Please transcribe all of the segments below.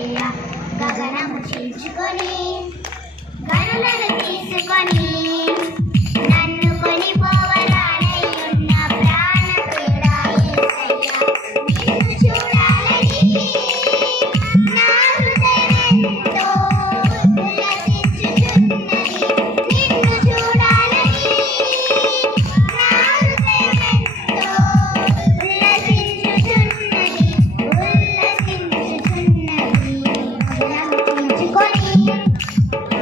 యేసయ్య గగనము చీల్చుకొని గనులను తీసుకొని నన్ను కొనిపోవరానయ్యున్న ప్రాణప్రియుడా యేసయ్య నిన్ను చూడాలని నా హృదయమెంతో ఉల్లసించుచున్నది. నిన్ను చూడాలని నా హృదయమెంతో ఉల్లసించుచున్నది.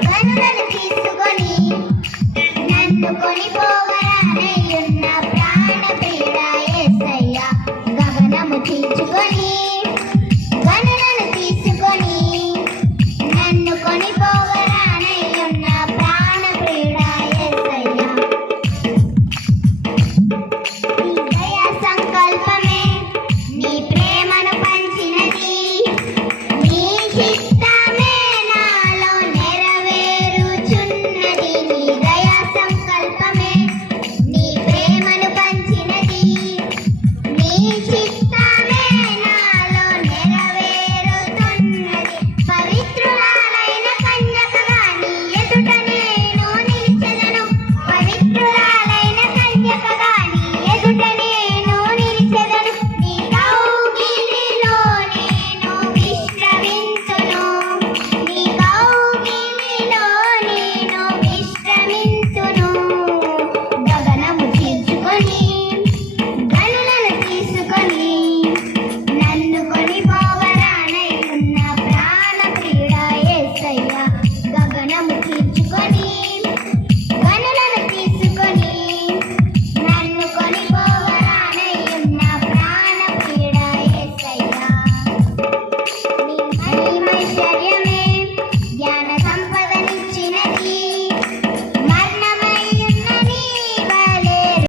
గనులను తీసుకొని నన్ను కొనిపోవరానయ్యున్న ప్రాణప్రియుడా యేసయ్య గగనము చీల్చుకొని గనులను తీసుకొని నన్ను కొనిపోవరానయ్యున్న ప్రాణప్రియుడా యేసయ్య నీ దయా సంకల్పమే నీ ప్రేమను పంచినది. నీ చిత్తమే నాలో నెరవేరుచున్నది. నీ దయా సంకల్పమే నీ ప్రేమను పంచినది. నీ చిత్తమే నాలో నెరవేరుతున్నది. పవిత్రురాలైన కన్యకగా నీ ఎదుట నేను నిలిచెదను. పవిత్రురాలైన కన్యకగా నీ ఎదుట నేను నిలిచెదను. నీ కౌగిలిలో నేను విశ్రమించును. నీ కౌగిలిలో నేను విశ్రమించును. గగనము చీల్చుకొని గనులను తీసుకొని నన్ను కొనిపోవరానయ్యున్న ప్రాణప్రియుడా యేసయ్య గగనము చీల్చుకొని గనులను తీసుకొని నన్ను కొనిపోవరానయ్యున్న ప్రాణప్రియుడా యేసయ్య నీ మహిమైశ్వర్యం